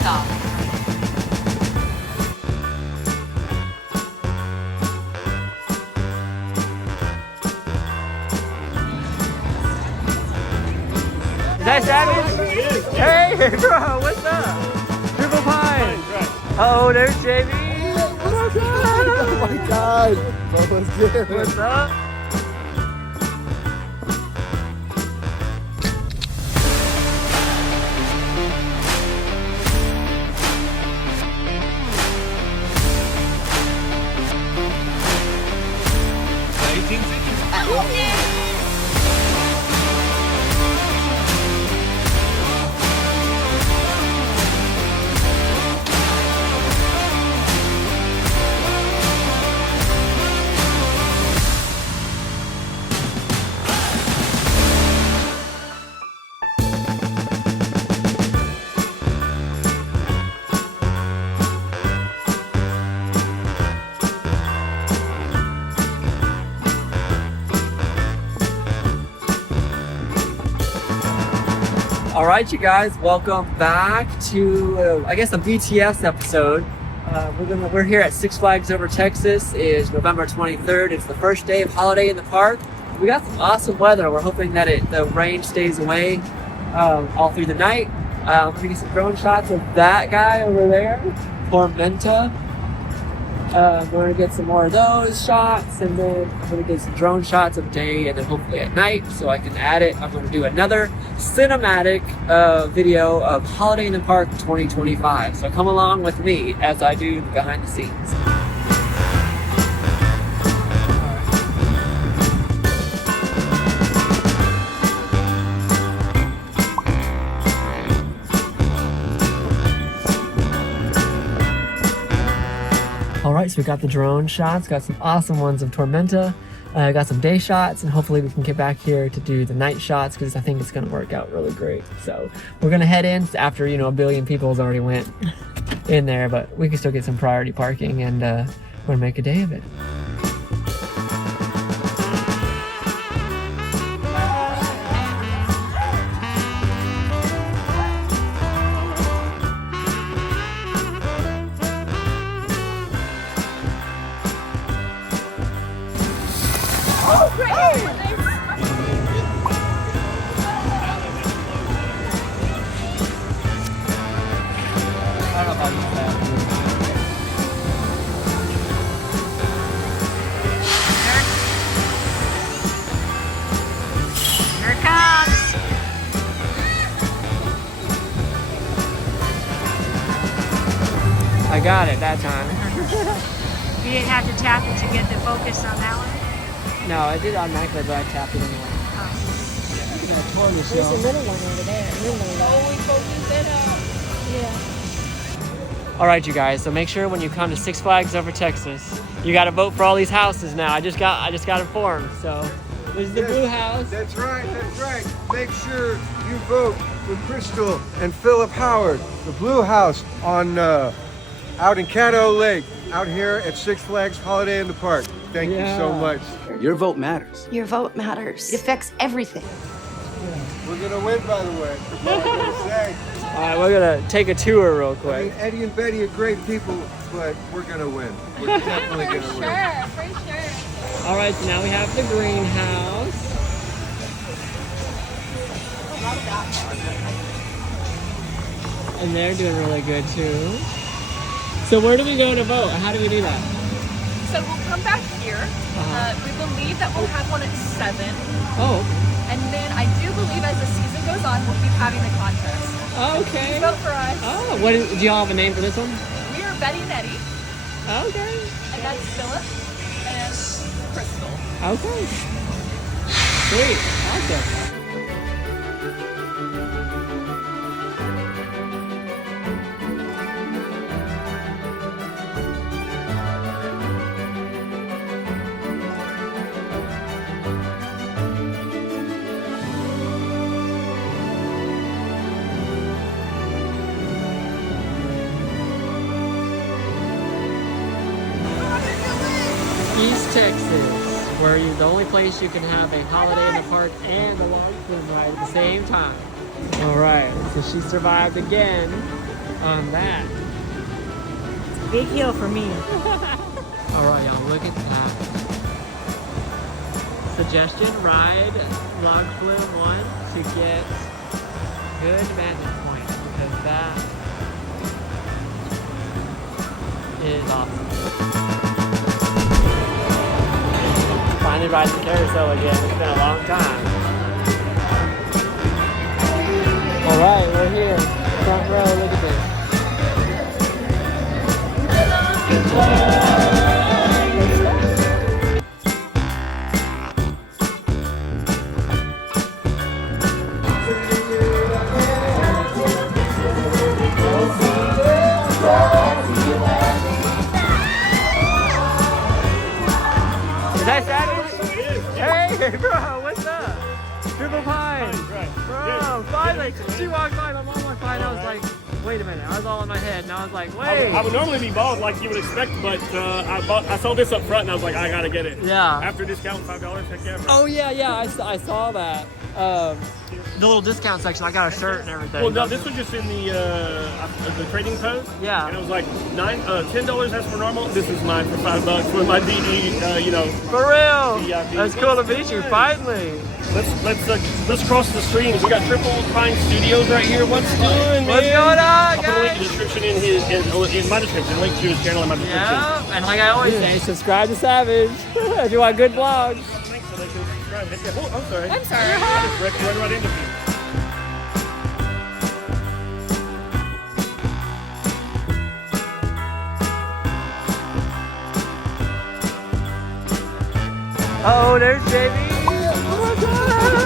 take off. Is that Savage? Hey, bro, what's up? Triple Pine. Oh, there's JB. What's up? Oh my God. What's good? What's up? All right, you guys, welcome back to, I guess, a BTS episode. We're here at Six Flags Over Texas. It is November 23rd. It's the first day of holiday in the park. We got some awesome weather. We're hoping that the rain stays away all through the night. We're gonna get some drone shots of that guy over there, Tormenta. We're gonna get some more of those shots, and then I'm gonna get some drone shots of day and then hopefully at night so I can add it. I'm gonna do another cinematic video of Holiday in the Park 2025. So come along with me as I do the behind the scenes. All right, so we got the drone shots, got some awesome ones of Tormenta, got some day shots, and hopefully we can get back here to do the night shots because I think it's gonna work out really great. So we're gonna head in after, you know, a billion people's already went in there, but we can still get some priority parking and we're gonna make a day of it. Here it comes. I got it that time. You didn't have to tap it to get the focus on that one? No, I did automatically, but I tapped it anyway. There's a little one over there. Oh, we focused it out. Yeah. All right, you guys. So make sure when you come to Six Flags Over Texas, you got to vote for all these houses now. I just got informed. So this is the blue house. That's right, that's right. Make sure you vote for Crystal and Philip Howard, the blue house on out in Caddo Lake, out here at Six Flags Holiday in the Park. Thank you so much. Your vote matters. Your vote matters. It affects everything. We're gonna win, by the way. That's all I'm gonna say. All right, we're gonna take a tour real I quick. mean, Eddie and Betty are great people, but we're gonna win. We're definitely gonna win. For sure. All right, so now we have the greenhouse. And they're doing really good too. So where do we go to vote? How do we do that? So we'll come back here. We believe that we'll have one at 7. Oh, And then I do believe as the season goes on, we'll keep having the contest. okay. Vote for us. Oh, do y'all have a name for this one? We are Betty and Eddie. Okay. And that's Philip and Crystal. Okay. Sweet. Awesome. East Texas, where the only place you can have a holiday in the park and a long swim ride at the same time. All right, so she survived again. on that. Big hill for me. Alright, y'all, look at that. Suggestion, ride Log Flume 1 to get good vantage point, because that is awesome. Finally riding the carousel again. It's been a long time. Alright, we're here. Front row, look at this. Is that Savage? Hey, bro, what's up? Triple Pine. Bro, finally, she walked by, I'm almost by, and I was like, wait a minute, I was all in my head, and I was like, wait. I would normally be bald like you would expect, but I saw this up front, and I was like, I gotta get it. Yeah. After discount, $5, heck yeah, bro. Oh, yeah, I saw that. The little discount section, I got a shirt and everything. Well, no, this was just in the trading post. Yeah. And it was like $10 as for normal. This is mine for $5 with my DE, For real. VIP. That's cool to meet you, finally. Let's cross the streams. We got Triple Pine Studios right here. What's doing, man? What's going on, I'll put a link guys? in the description in my description. Link to his channel in my description. Yeah, and like I always say, subscribe to Savage if you want good vlogs. Thanks so they can subscribe. Oh, I'm sorry. I'm sorry. I just wrecked right into you. Oh, there's JB.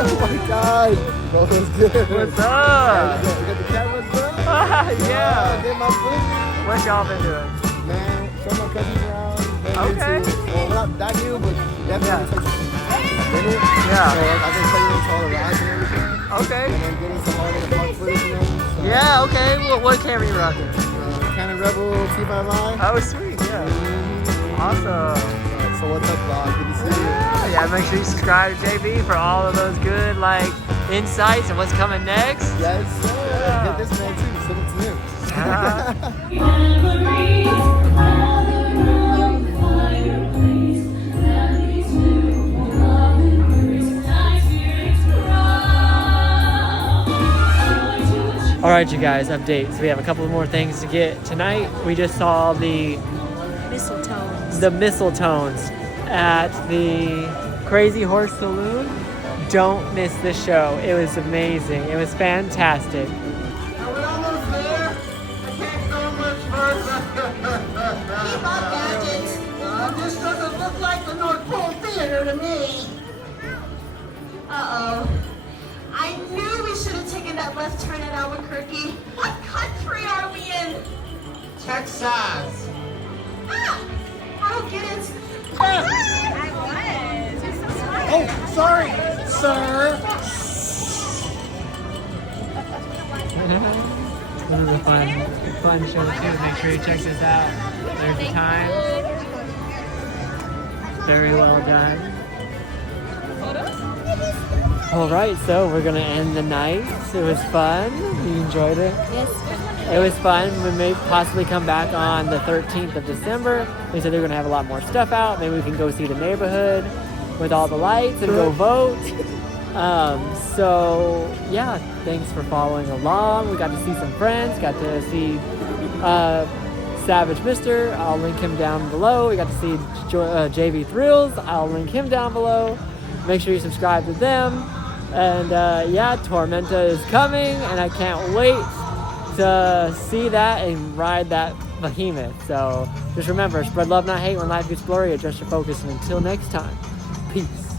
Oh my god! Bro, what's good? What's up? You got the cameras, bro? Yeah. Get my footage. What y'all been doing? Man, show my cousins around. Okay. Well, not that new, but definitely touch it. Yeah. So I can tell you all the rides and everything. Okay. And then getting some all the park footage and everything. So, Yeah, okay. What camera you rocking? Canon Rebel T5i. Oh, sweet. Yeah. Awesome. So what's up, vlog? Good to see you. Yeah, make sure you subscribe to JB for all of those good, like, insights and what's coming next. Yes, sir. Yeah. Get this man too. Send it to him. All right, you guys, updates. We have a couple more things to get tonight. We just saw the mistletones at the Crazy Horse Saloon. Don't miss this show. It was amazing. It was fantastic. We're almost there. I can't go much further. Keep up, gadgets. This doesn't look like the North Pole Theater to me. Uh-oh. I knew we should have taken that left turn at Albuquerque. What country are we in? Texas. Ah! I'll get it. I was. You're so smart. Oh, sorry, sir. This is a fun show too. Make sure you check this out. There's the time. Very well done. All right, so we're gonna end the night. It was fun. You enjoyed it? Yes. It was fun. We may possibly come back on the 13th of December. They said they're gonna have a lot more stuff out. Maybe we can go see the neighborhood with all the lights and go vote. So yeah, thanks for following along. We got to see some friends, got to see Savage Mister. I'll link him down below. We got to see JV Thrills. I'll link him down below. Make sure you subscribe to them. And yeah, Tormenta is coming, and I can't wait to see that and ride that behemoth. So just remember, spread love, not hate. When life gets blurry, adjust your focus. And until next time, peace.